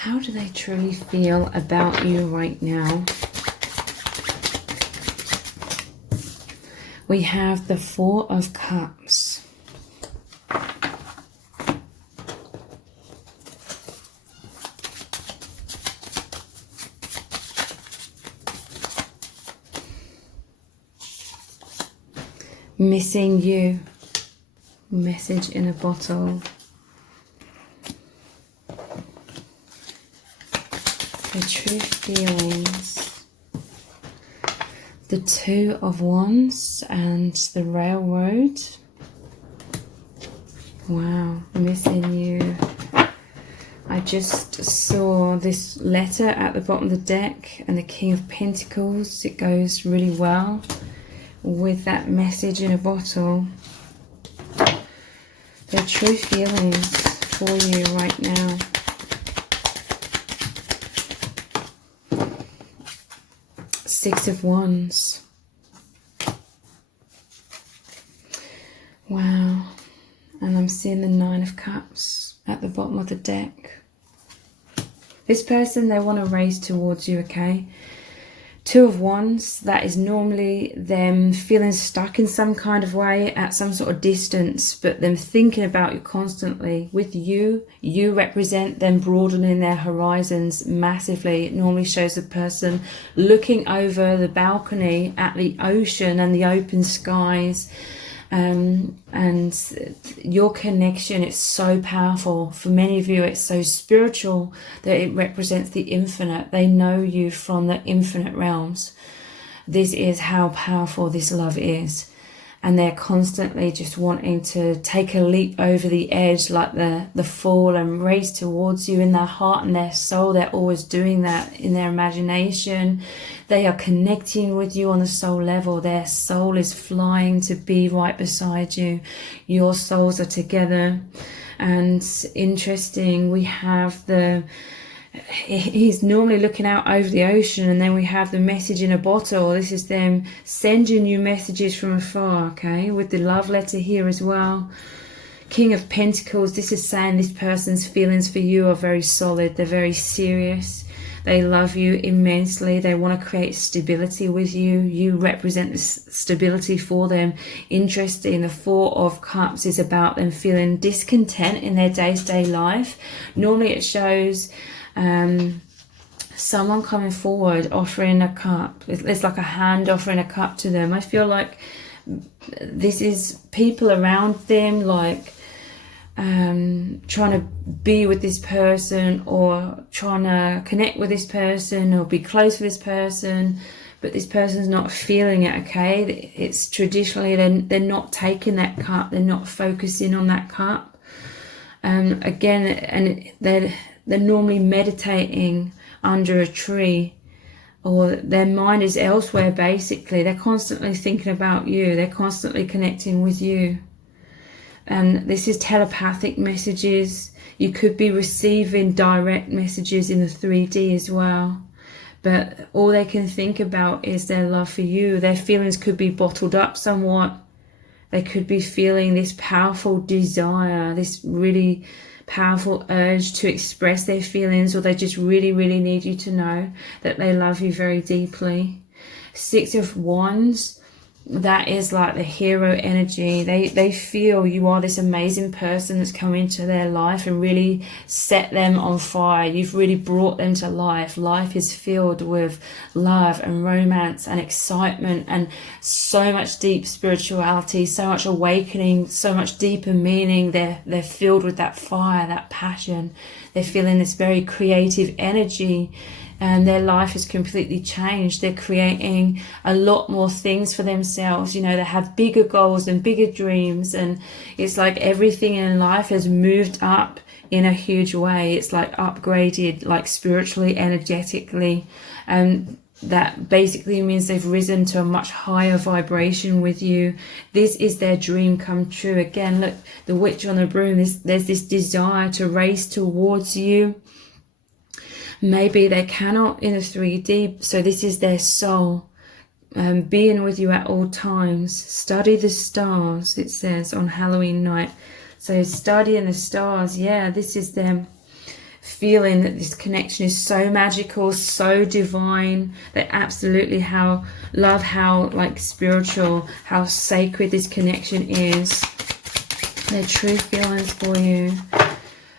How do they truly feel about you right now? We have the Four of Cups. Missing you. Message in a bottle. The true feelings. The Two of Wands and the Railroad. Wow, missing you. I just saw this letter at the bottom of the deck and the King of Pentacles. It goes really well with that message in a bottle. The true feelings for you right now. Six of Wands. Wow. And I'm seeing the Nine of Cups at the bottom of the deck. This person, they want to race towards you, okay? Two of Wands, that is normally them feeling stuck in some kind of way at some sort of distance, but them thinking about you constantly. With you, you represent them broadening their horizons massively. It normally shows a person looking over the balcony at the ocean and the open skies. And your connection, it's so powerful. For many of you, it's so spiritual that it represents the infinite. They know you from the infinite realms. This is how powerful this love is. And they're constantly just wanting to take a leap over the edge like the fall and race towards you in their heart and their soul. They're always doing that in their imagination. They are connecting with you on the soul level. Their soul is flying to be right beside you. Your souls are together. And interesting, we have he's normally looking out over the ocean, and then we have the message in a bottle. This is them sending you messages from afar, okay, with the love letter here as well. King of Pentacles, this is saying this person's feelings for you are very solid. They're very serious. They love you immensely. They want to create stability with you. You represent this stability for them. Interesting, the Four of Cups is about them feeling discontent in their day-to-day life. Normally it shows someone coming forward offering a cup. It's like a hand offering a cup to them. I feel like this is people around them, like trying to be with this person or trying to connect with this person or be close with this person, but this person's not feeling it, okay? It's traditionally they're not taking that cup. They're not focusing on that cup. Again, and they're normally meditating under a tree, or their mind is elsewhere. Basically, they're constantly thinking about you. They're constantly connecting with you. And this is telepathic messages. You could be receiving direct messages in the 3D as well. But all they can think about is their love for you. Their feelings could be bottled up somewhat. They could be feeling this powerful desire, this really powerful urge to express their feelings, or they just really, really need you to know that they love you very deeply. Six of Wands, that is like the hero energy. They feel you are this amazing person that's come into their life and really set them on fire. You've really brought them to life. Life is filled with love and romance and excitement and so much deep spirituality, so much awakening, so much deeper meaning. They're filled with that fire, that passion. They're feeling this very creative energy, and their life is completely changed. They're creating a lot more things for themselves. You know, they have bigger goals and bigger dreams, and it's like everything in life has moved up in a huge way. It's like upgraded, like spiritually, energetically, and that basically means they've risen to a much higher vibration with you. This is their dream come true. Again, look, the witch on the broom, there's this desire to race towards you. Maybe they cannot in the 3D, so this is their soul being with you at all times. Study the stars, it says on Halloween night. So studying the stars, yeah, this is them feeling that this connection is so magical, so divine. They absolutely love how like spiritual, how sacred this connection is. Their true feelings for you.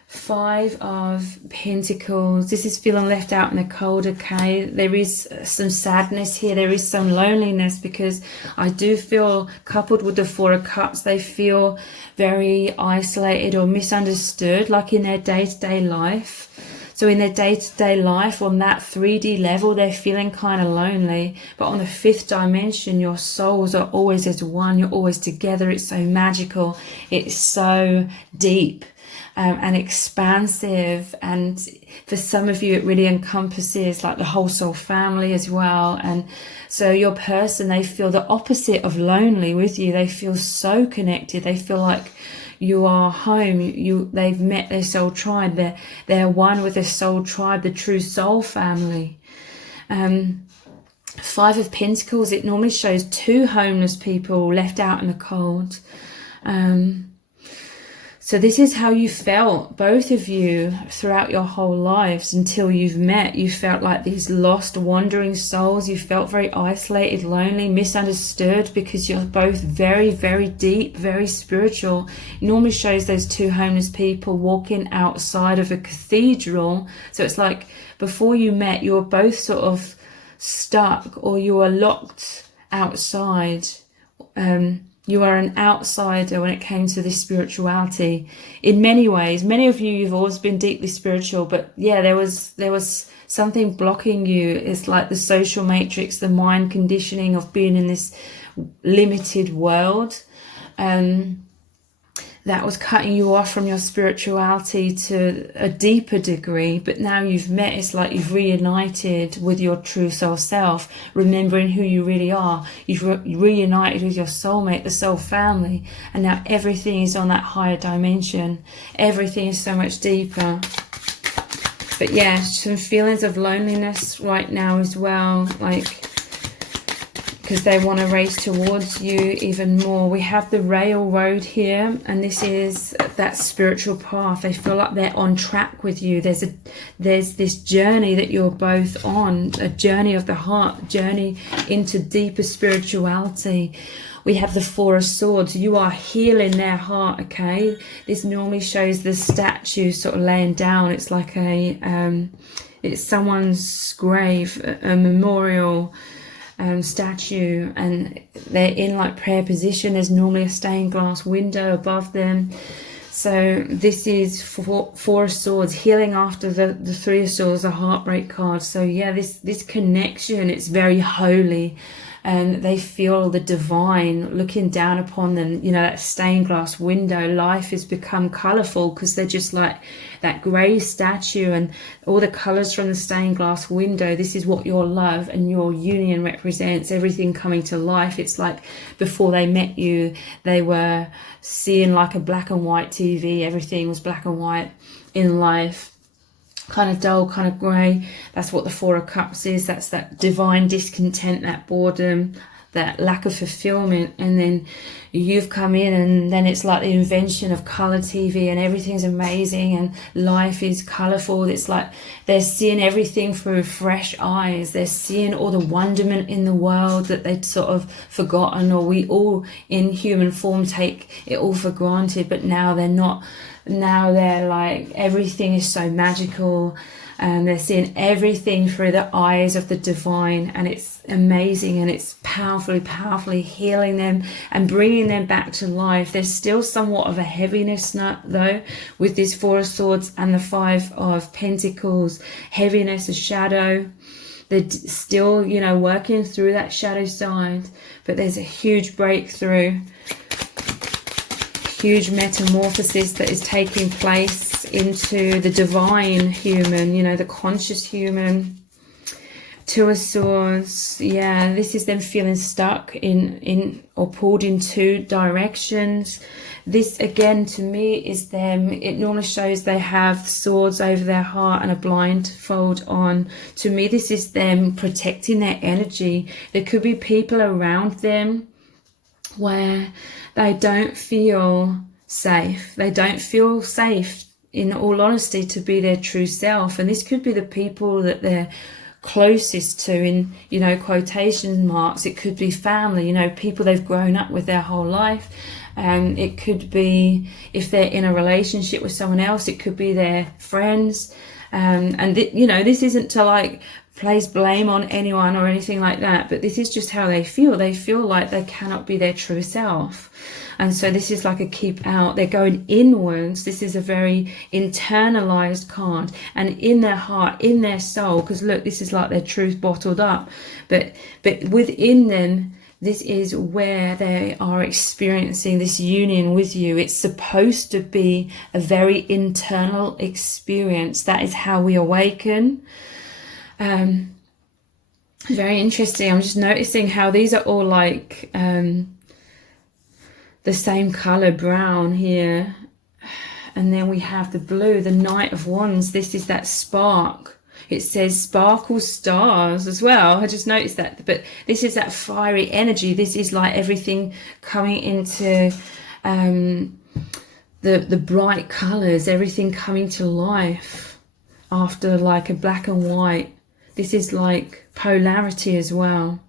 5 of Pentacles. This is feeling left out in the cold, okay? There is some sadness here. There is some loneliness, because I do feel, coupled with the 4 of Cups, they feel very isolated or misunderstood, like in their day-to-day life. So in their day-to-day life, on that 3D level, they're feeling kind of lonely. But on the 5th dimension, your souls are always as one. You're always together. It's so magical. It's so deep. And expansive, and for some of you it really encompasses like the whole soul family as well. And so your person, they feel the opposite of lonely with you. They feel so connected. They feel like you are home. They've met their soul tribe. They're one with their soul tribe, the true soul family. 5 of Pentacles, it normally shows 2 homeless people left out in the cold. So this is how you felt, both of you, throughout your whole lives until you've met. You felt like these lost, wandering souls. You felt very isolated, lonely, misunderstood, because you're both very, very deep, very spiritual. It normally shows those 2 homeless people walking outside of a cathedral. So it's like before you met, you were both sort of stuck, or you were locked outside. You are an outsider when it came to this spirituality. In many ways, many of you've always been deeply spiritual, but yeah, there was something blocking you. It's like the social matrix, the mind conditioning of being in this limited world. That was cutting you off from your spirituality to a deeper degree. But now you've met, it's like you've reunited with your true soul self, remembering who you really are. You've reunited with your soulmate, the soul family, and now everything is on that higher dimension. Everything is so much deeper. But yeah, some feelings of loneliness right now as well, like, because they want to race towards you even more. We have the railroad here, and this is that spiritual path. They feel like they're on track with you. There's this journey that you're both on, a journey of the heart, journey into deeper spirituality. We have the 4 of Swords. You are healing their heart, okay? This normally shows the statue sort of laying down. It's like it's someone's grave, a memorial statue, and they're in like prayer position. There's normally a stained glass window above them. So this is 4 of Swords, healing after the 3 of Swords, a heartbreak card. So yeah, this connection, it's very holy, and they feel the divine looking down upon them. You know, that stained glass window, life has become colorful because they're just like that grey statue, and all the colors from the stained glass window. This is what your love and your union represents, everything coming to life. It's like before they met you, they were seeing like a black and white TV. Everything was black and white in life, kind of dull, kind of grey. That's what the 4 of Cups is. That's that divine discontent, that boredom, that lack of fulfillment. And then you've come in, and then it's like the invention of color TV, and everything's amazing and life is colorful. It's like they're seeing everything through fresh eyes. They're seeing all the wonderment in the world that they'd sort of forgotten, or we all in human form take it all for granted. But now they're not. Now they're like, everything is so magical, and they're seeing everything through the eyes of the divine, and it's amazing, and it's powerfully healing them and bringing them back to life. There's still somewhat of a heaviness though with this 4 of Swords and the 5 of Pentacles. Heaviness, a shadow. They're still, you know, working through that shadow side, but there's a huge breakthrough, huge metamorphosis that is taking place into the divine human, you know, the conscious human. 2 of Swords, yeah, this is them feeling stuck in or pulled in 2 directions. This again to me is them, it normally shows they have swords over their heart and a blindfold on. To me, this is them protecting their energy. There could be people around them where they don't feel safe. They don't feel safe in all honesty, to be their true self. And this could be the people that they're closest to, in, you know, quotation marks. It could be family, you know, people they've grown up with their whole life. It could be, if they're in a relationship with someone else, it could be their friends. You know, this isn't to like place blame on anyone or anything like that, but this is just how they feel. They feel like they cannot be their true self. And so this is like a keep out. They're going inwards. This is a very internalized card. And in their heart, in their soul, because look, this is like their truth bottled up. But within them, this is where they are experiencing this union with you. It's supposed to be a very internal experience. That is how we awaken. Very interesting. I'm just noticing how these are all like the same color, brown here. And then we have the blue, the Knight of Wands. This is that spark. It says sparkle stars as well. I just noticed that. But this is that fiery energy. This is like everything coming into the bright colors, everything coming to life after like a black and white. This is like polarity as well.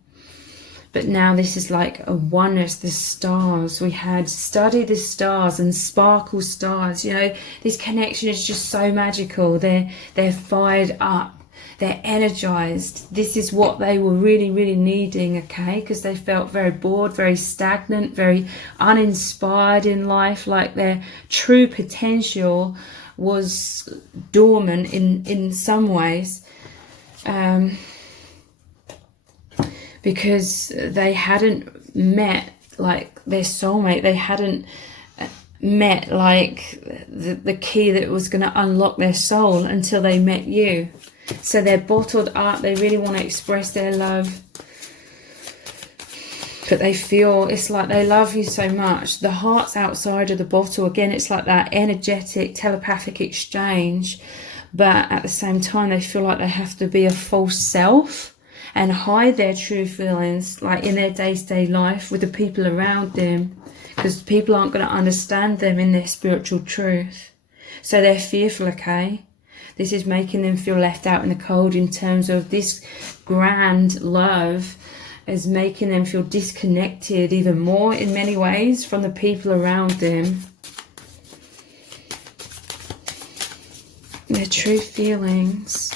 But now this is like a oneness, the stars. We had study the stars and sparkle stars. You know, this connection is just so magical. They're fired up. They're energized. This is what they were really, really needing, okay? Because they felt very bored, very stagnant, very uninspired in life. Like their true potential was dormant in some ways. Because they hadn't met like their soulmate. They hadn't met like the key that was going to unlock their soul until they met you. So they're bottled up. They really want to express their love, but they feel it's like they love you so much. The heart's outside of the bottle. Again, it's like that energetic telepathic exchange, but at the same time they feel like they have to be a false self and hide their true feelings, like in their day-to-day life with the people around them, because people aren't going to understand them in their spiritual truth. So they're fearful, okay? This is making them feel left out in the cold in terms of this grand love is making them feel disconnected even more in many ways from the people around them. Their true feelings.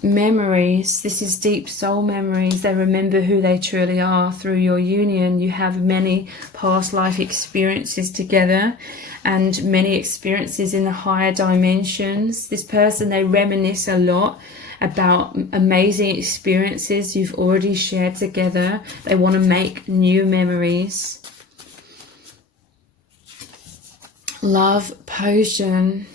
Memories, this is deep soul memories. They remember who they truly are through your union. You have many past life experiences together and many experiences in the higher dimensions. This person, they reminisce a lot about amazing experiences you've already shared together. They want to make new memories. Love potion.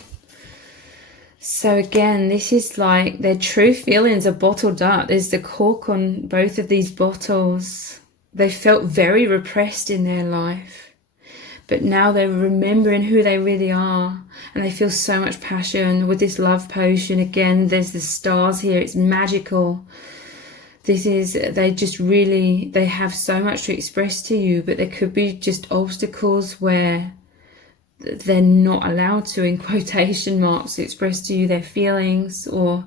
So again, this is like their true feelings are bottled up. There's the cork on both of these bottles. They felt very repressed in their life, but now they're remembering who they really are, and they feel so much passion with this love potion. Again, there's the stars here. It's magical. This is, they have so much to express to you, but there could be just obstacles where they're not allowed to, in quotation marks, express to you their feelings, or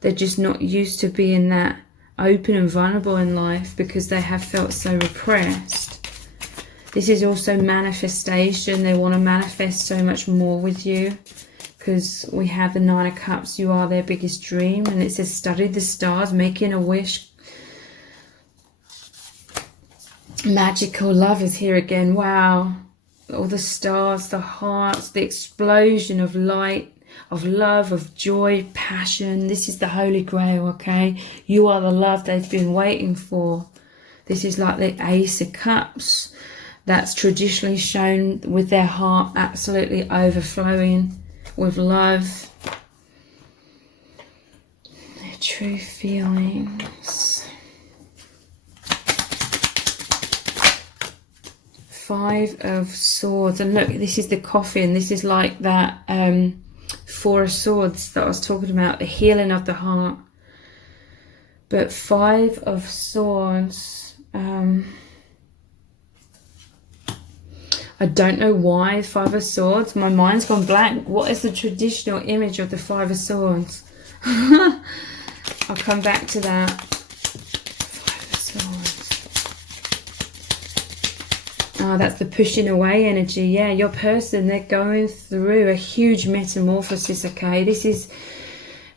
they're just not used to being that open and vulnerable in life because they have felt so repressed. This is also manifestation. They want to manifest so much more with you because we have the Nine of Cups. You are their biggest dream, and it says study the stars, making a wish. Magical love is here again. Wow. All the stars, the hearts, the explosion of light, of love, of joy, passion. This is the Holy Grail, okay? You are the love they've been waiting for. This is like the Ace of Cups. That's traditionally shown with their heart absolutely overflowing with love. Their true feelings. Five of Swords, and look, this is the coffin. This is like that Four of Swords that I was talking about, the healing of the heart. But Five of Swords, I don't know why 5 of Swords. My mind's gone blank. What is the traditional image of the 5 of Swords? I'll come back to that. 5 of Swords. Oh, that's the pushing away energy. Yeah, your person, they're going through a huge metamorphosis, okay? This is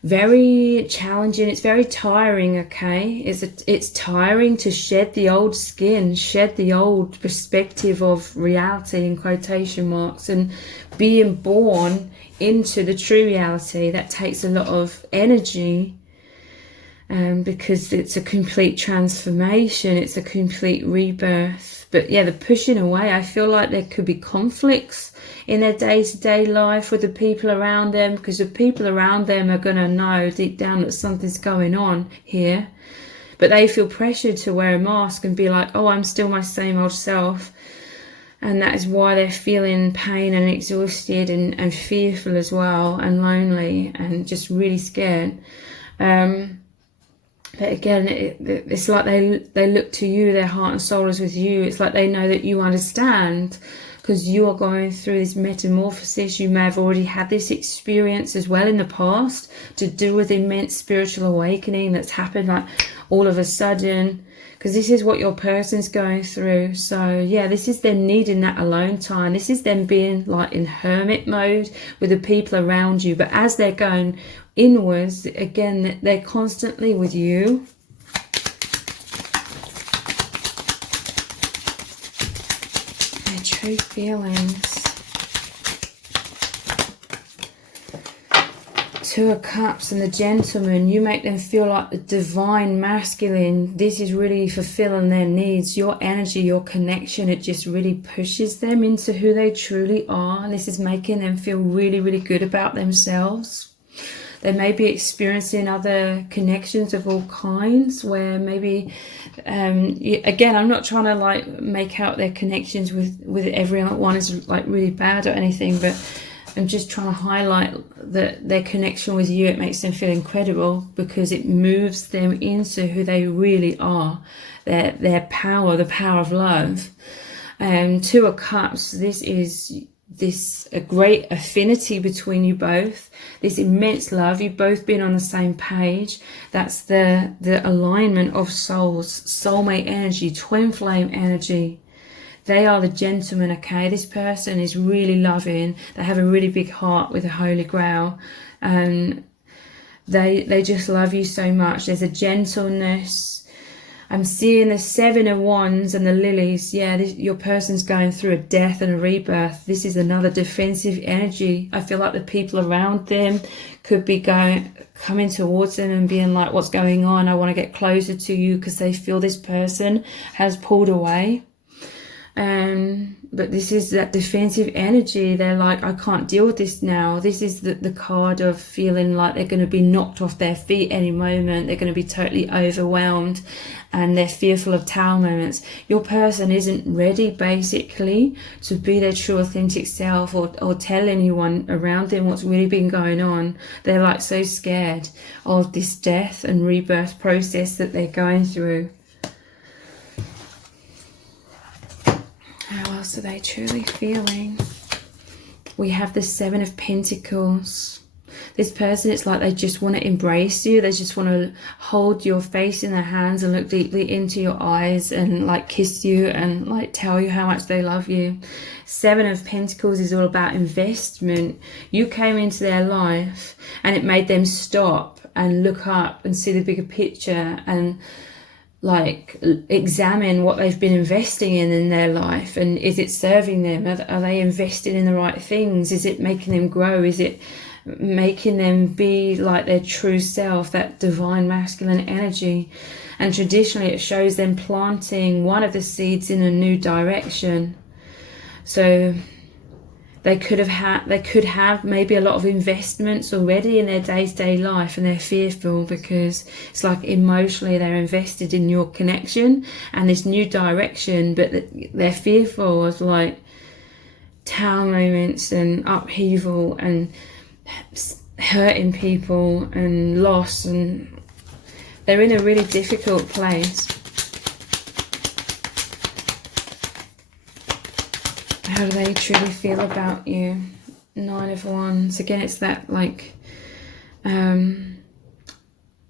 very challenging. It's very tiring, okay? It's tiring to shed the old skin, shed the old perspective of reality in quotation marks, and being born into the true reality. That takes a lot of energy, because it's a complete transformation, it's a complete rebirth. But yeah, the pushing away, I feel like there could be conflicts in their day-to-day life with the people around them, because the people around them are going to know deep down that something's going on here, but they feel pressured to wear a mask and be like, oh, I'm still my same old self. And that is why they're feeling pain and exhausted and fearful as well, and lonely and just really scared. But again, it's like they look to you, their heart and soul is with you. It's like they know that you understand, because you are going through this metamorphosis. You may have already had this experience as well in the past, to do with immense spiritual awakening that's happened like all of a sudden, because this is what your person's going through. So yeah, this is them needing that alone time. This is them being like in hermit mode with the people around you. But as they're going inwards, again, they're constantly with you. Their true feelings. 2 of Cups and the Gentleman, you make them feel like the divine masculine. This is really fulfilling their needs. Your energy, your connection, it just really pushes them into who they truly are. And this is making them feel really, really good about themselves. They may be experiencing other connections of all kinds where maybe, again, I'm not trying to like make out their connections with everyone is like really bad or anything, but I'm just trying to highlight that their connection with you, it makes them feel incredible, because it moves them into who they really are, their power, the power of love. 2 of Cups, this is a great affinity between you both, this immense love. You've both been on the same page. That's the alignment of souls, soulmate energy, twin flame energy. They are the Gentleman, okay? This person is really loving. They have a really big heart with the Holy Grail, and they just love you so much. There's a gentleness. I'm seeing the 7 of Wands and the lilies. Yeah, your person's going through a death and a rebirth. This is another defensive energy. I feel like the people around them could be coming towards them and being like, what's going on? I want to get closer to you, because they feel this person has pulled away. But this is that defensive energy. They're like, I can't deal with this now. This is the card of feeling like they're going to be knocked off their feet any moment. They're going to be totally overwhelmed, and they're fearful of tower moments. Your person isn't ready basically to be their true authentic self, or tell anyone around them what's really been going on. They're like so scared of this death and rebirth process that they're going through. How else are they truly feeling? We have the 7 of Pentacles. This person, it's like they just want to embrace you. They just want to hold your face in their hands and look deeply into your eyes and like kiss you and like tell you how much they love you. 7 of Pentacles is all about investment. You came into their life and it made them stop and look up and see the bigger picture and like examine what they've been investing in their life, and is it serving them? Are they invested in the right things? Is it making them grow? Is it making them be like their true self, that divine masculine energy? And traditionally it shows them planting one of the seeds in a new direction. So they could have maybe a lot of investments already in their day-to-day life, and they're fearful because it's like emotionally they're invested in your connection and this new direction, but they're fearful of like tower moments and upheaval and hurting people and loss, and they're in a really difficult place. How do they truly feel about you? 9 of Wands. Again, it's that like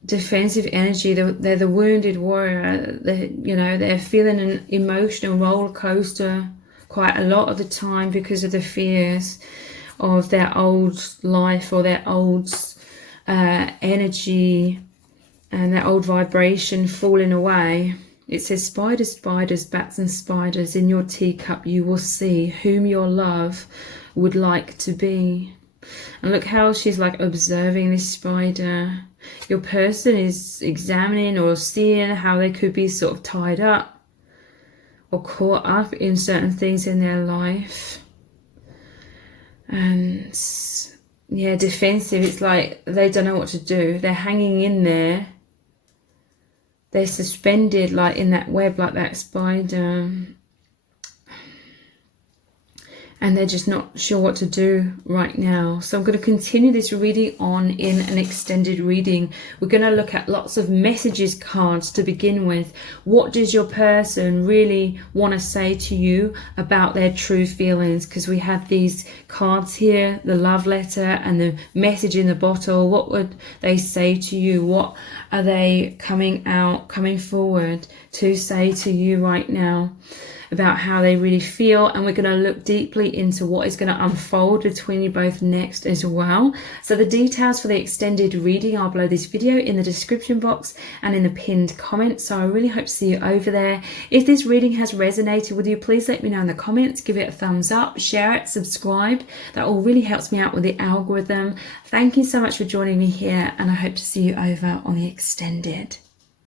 defensive energy. They're the wounded warrior. They're feeling an emotional roller coaster quite a lot of the time because of the fears of their old life or their old energy and their old vibration falling away. It says, spiders, spiders, bats and spiders, in your teacup you will see whom your love would like to be. And look how she's like observing this spider. Your person is examining or seeing how they could be sort of tied up or caught up in certain things in their life. And yeah, defensive. It's like they don't know what to do. They're hanging in there. They're suspended like in that web, like that spider. And they're just not sure what to do right now. So I'm going to continue this reading on in an extended reading. We're going to look at lots of messages cards to begin with. What does your person really want to say to you about their true feelings? Because we have these cards here, the love letter and the message in the bottle. What would they say to you? What are they coming forward to say to you right now about how they really feel? And we're going to look deeply into what is going to unfold between you both next as well. So the details for the extended reading are below this video in the description box and in the pinned comment. So I really hope to see you over there. If this reading has resonated with you, please let me know in the comments. Give it a thumbs up, share it, subscribe. That all really helps me out with the algorithm. Thank you so much for joining me here, and I hope to see you over on the extended.